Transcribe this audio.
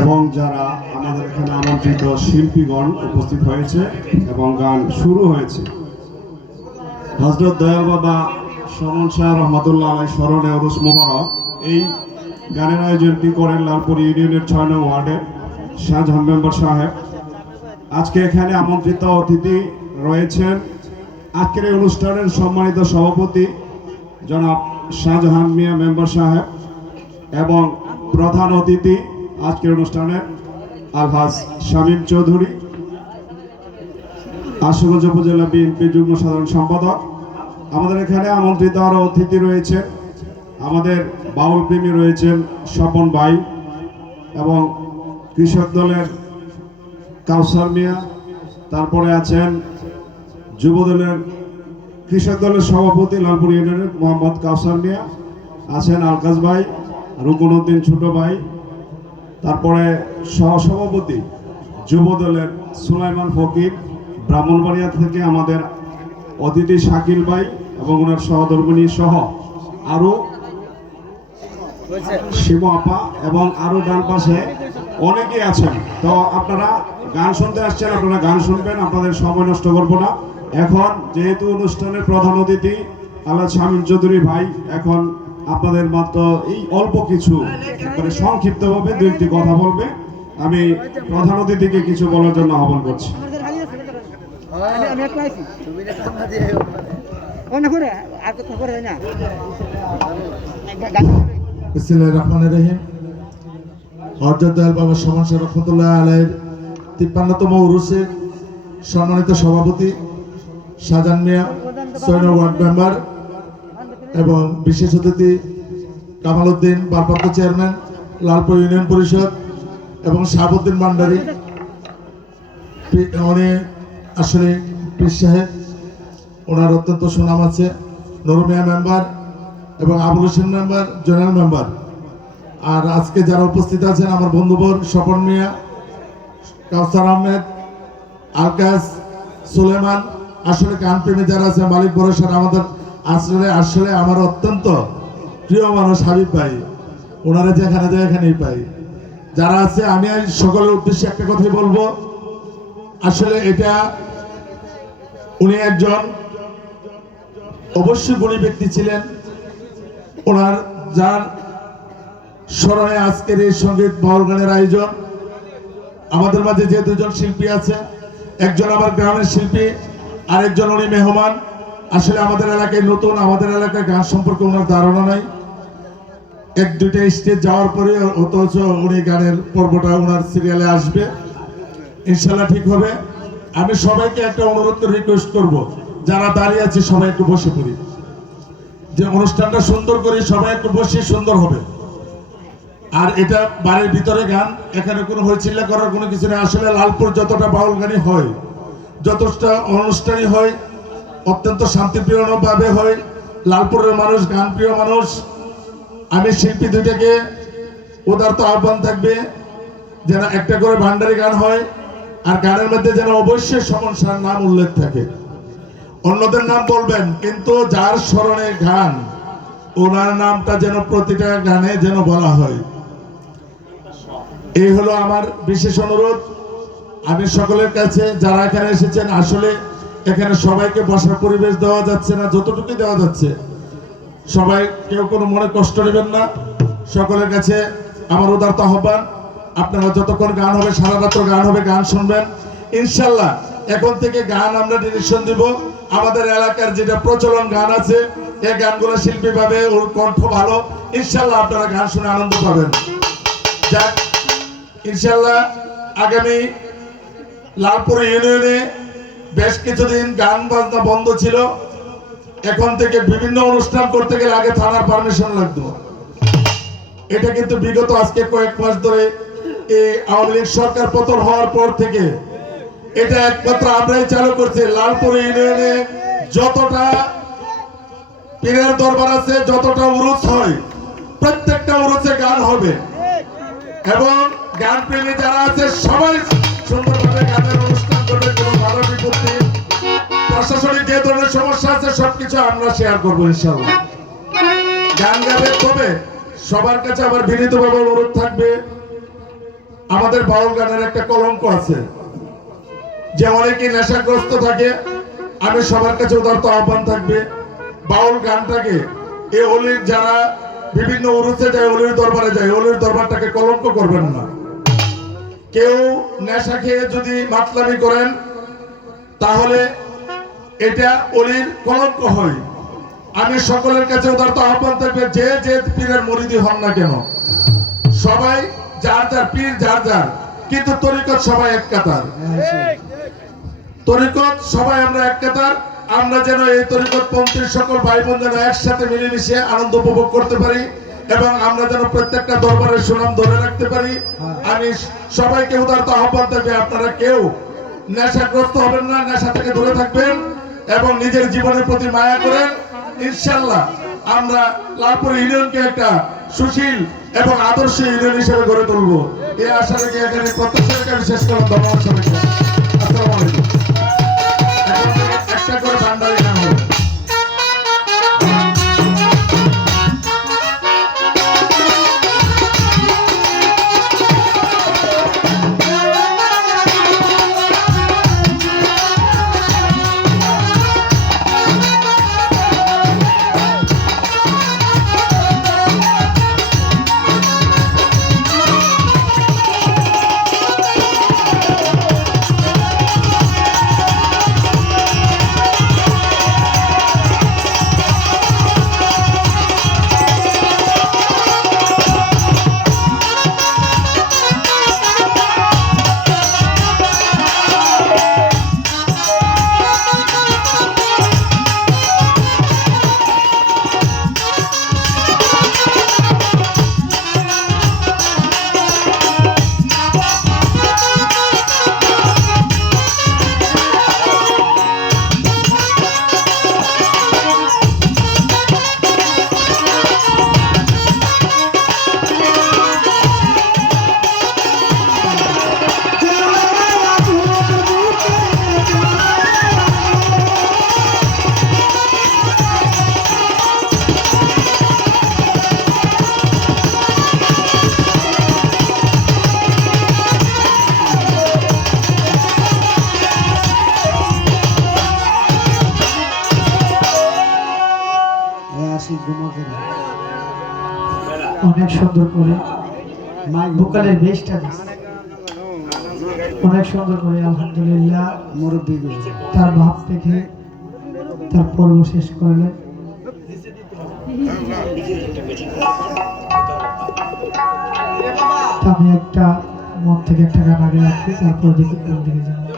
এবং যারা আমাদের এখানে আমন্ত্রিত শিল্পীগণ উপস্থিত হয়েছে এবং গান শুরু হয়েছে। হযরত দয়াল বাবা শমন শাহ রহমাতুল্লাহ আলাইহি স্মরণে উরুস মোবারক এই গানের আয়োজনটি করেন লালপুর ইউনিয়নের 6 নং ওয়ার্ডের শাহজাহান মেম্বার সাহেব। আজকে এখানে আমন্ত্রিত অতিথি রয়েছেন আজকের এই অনুষ্ঠানের সম্মানিত সভাপতি জনাব শাহজাহান মিয়া মেম্বার সাহেব এবং প্রধান অতিথি আজকের অনুষ্ঠানের আলহাজ শামীম চৌধুরী, আশুগঞ্জ উপজেলা বিএনপি যুগ্ম সাধারণ সম্পাদক। আমাদের এখানে আমন্ত্রিত আরও অতিথি রয়েছেন, আমাদের বাউল প্রেমী রয়েছেন স্বপন ভাই এবং কৃষক দলের কাউসার মিয়া, তারপরে আছেন যুব দলের কৃষক দলের সভাপতি লালপুর ইউনিয়নের মোহাম্মদ কাউসার মিয়া, আছেন আলকাস ভাই, রুকন উদ্দিন ছোট ভাই, তারপরে সহসভাপতি যুব দলের সুলাইমান ফকির, ব্রাহ্মণবাড়িয়া থেকে আমাদের অতিথি শাকিল ভাই এবং ওনার সহধর্মিণী সহ আরও শিব আপা এবং আরও ডান পাশে অনেকেই আছেন। তো আপনারা গান শুনতে আসছেন, আপনারা গান শুনবেন, আপনাদের সময় নষ্ট করবো না। এখন যেহেতু অনুষ্ঠানের প্রধান অতিথি আলহাজ শামীম চৌধুরী ভাই এখন আপনাদের মাত্র এই অল্প কিছু মানে সংক্ষিপ্তভাবে দু একটি কথা বলবে। আমি প্রধান অতিথিকে কিছু বলার জন্য আহ্বান করছি। বিসমিল্লাহির রহমানির রহিম। হযরত দয়াল বাবা শমন শাহ রহমাতুল্লাহ আলাইহির 53তম উরুসের সম্মানিত সভাপতি শাহজাহান মিয়া 6 নং ওয়ার্ড মেম্বার এবং বিশেষ অতিথি কামাল উদ্দিন ভারপ্রাপ্ত চেয়ারম্যান লালপুর ইউনিয়ন পরিষদ এবং শাহাবুদ্দিন ভান্ডারী, উনি আসলে পীর সাহেব, ওনার অত্যন্ত সুনাম আছে, নুরু মিয়া মেম্বার এবং Abul Hossain member general member. আর আজকে যারা উপস্থিত আছেন আমার বন্ধুবর স্বপন মিয়া, কাউসার আহমেদ, আলকাস, সুলেমান, আসলে গানপ্রেমী যারা আছে মালিক বরসার, আমাদের আসলে আমার অত্যন্ত প্রিয় মানুষ হাবিব ভাই, ওনারা যেখানে যায় এখানেই পাই। যারা আছে আমি সকলের উদ্দেশ্যে একটা কথাই বলবো, আসলে এটা উনি একজন অবশ্যই গুণী ব্যক্তি ছিলেন। ওনার যার স্মরণে আজকের এই সঙ্গীত বাউল গানের আয়োজন। আমাদের মাঝে যে দুজন শিল্পী আছে, একজন আমার গ্রামের শিল্পী, আরেকজন উনি মেহমান। আসলে আমাদের এলাকায় নতুন, আমাদের এলাকায় গান সম্পর্কে ওনার ধারণা নাই। এক দুইটা স্টেজ যাওয়ার পরে অথচ উনি গানের পর্বটা ওনার সিরিয়ালে আসবে, ইনশাল্লাহ ঠিক হবে। আমি সবাইকে একটা অনুরোধ করে রিকোয়েস্ট করব, যারা দাঁড়িয়ে আছে সবাই একটু বসে পড়ি, যে অনুষ্ঠানটা সুন্দর করে সবাই একটু বসে সুন্দর হবে। আর এটা বাড়ির ভিতরে গান, এখানে কোনো হইচিল্লা করার কোনো কিছু নেই। আসলে লালপুর যতটা বাউল গানই হয়, যতটা অনুষ্ঠানই হয়, অত্যন্ত শান্তিপ্রিয়ভাবে হয়। লালপুরের মানুষ গান প্রিয় মানুষ। আমি শিল্পী দুইটাকে উদারত আহ্বান থাকবে যেন একটা করে ভান্ডারি গান হয়, আর গানের মধ্যে যেন অবশ্যই শমন শাহর নাম উল্লেখ থাকে। অন্যদের নাম বলবেন, কিন্তু যার স্মরণে গান ওনার নামটা যেন প্রতিটা গানে যেন বলা হয়। এই হলো আমার বিশেষ অনুরোধ। আমি সকলের কাছে যারা এখানে এসেছেন, আসলে এখানে সবাইকে বসার পরিবেশ দেওয়া যাচ্ছে না, যতটুকু দেওয়া যাচ্ছে সবাই কেউ কোনো মনে কষ্ট নেবেন না। সকলের কাছে আমার উদারত আহ্বান, আপনারা যতক্ষণ গান হবে, সারা রাত্র গান হবে, গান শুনবেন ইনশাল্লাহ। এখন থেকে গান আমরা ডিরেকশন দিব। আমাদের এলাকার যেটা প্রচলন গান আছে, এই গানগুলো শিল্পী পাবে, ওর কণ্ঠ ভালো, ইনশাল্লাহ আপনারা গান শুনে আনন্দ পাবেন। যাক, ইনশাল্লাহ আগামী লালপুর ইউনিয়নে বেশ কিছুদিন গান বাজনা বন্ধ ছিল। এখন থেকে বিভিন্ন অনুষ্ঠান করতে গেলে আগে থানার পারমিশন লাগতো। এটা কিন্তু বিগত আজকে কয়েক মাস ধরে এই আওয়ামী লীগ সরকার পতন হওয়ার পর থেকে এটা একমাত্র আমরাই চালু করছি। লালপুর ইউনিয়নে যতটা পীরের দরবার আছে, যতটা উরুস হয়, প্রত্যেকটা উরুসে গান হবে এবং গান প্রেমী যারা আছে সবাই সুন্দরভাবে গানের অনুষ্ঠান করবে। কোনো ভালো বিপত্তি, প্রশাসনিক যে ধরনের সমস্যা আছে সবকিছু আমরা শেয়ার করবো ইনশাআল্লাহ। গান গাবে, তবে সবার কাছে আমার বিনীতভাবে অনুরোধ থাকবে, আমাদের বাউল গানের একটা কলঙ্ক আছে যে অনেকে নেশাগ্রস্ত থাকে। আমি সবার কাছে উদারত আহ্বান থাকবে, বাউল গানটাকে এই অলির যারা বিভিন্ন উরুসে যায়, অলির দরবারে যায়, অলির দরবারটাকে কলঙ্ক করবেন না। কেউ নেশা খেয়ে যদি মাতলামি করেন তাহলে এটা অলির কলঙ্ক হয়। আমি সকলের কাছে উদারত আহ্বান থাকবে, যে যে পীরের মুরিদি হন না কেন, সবাই যার যার পীর যার যার, কিন্তু তরিকত সবাই এক কাতার। তরিকত সবাই আমরা এক কাতার। আমরা যেন এই তরিকত পন্থীর সকল ভাই বোন যেন একসাথে মিলেমিশে আনন্দ উপভোগ করতে পারি এবং আমরা যেন প্রত্যেকটা দরবারের সুনাম ধরে রাখতে পারি। আমি সবাইকে উদারত আহ্বান থাকবে, আপনারা কেউ নেশাগ্রস্ত হবেন না, নেশা থেকে দূরে থাকবেন এবং নিজের জীবনের প্রতি মায়া করেন। ইনশাআল্লাহ আমরা লালপুর ইউনিয়নকে একটা সুশীল এবং আদর্শ ইউনিয়ন হিসেবে গড়ে তুলবো, এই আশা রেখে এখানে প্রত্যাশা রেখে আমি শেষ করলাম। ধন্যবাদ সবাইকে। আসসালামু আলাইকুম। এখন থেকে একটা করে ভান্ডারি গান হবে। অনেক সুন্দর করে ভোকালের বেশটা অনেক সুন্দর করে আলহামদুলিল্লাহ মুরব্বী তার ভাব থেকে তার পর্ব শেষ করলেন। আমি একটা মন থেকে একটা গান আগে রাখি, তারপর দেখি কোন দিকে যাবো।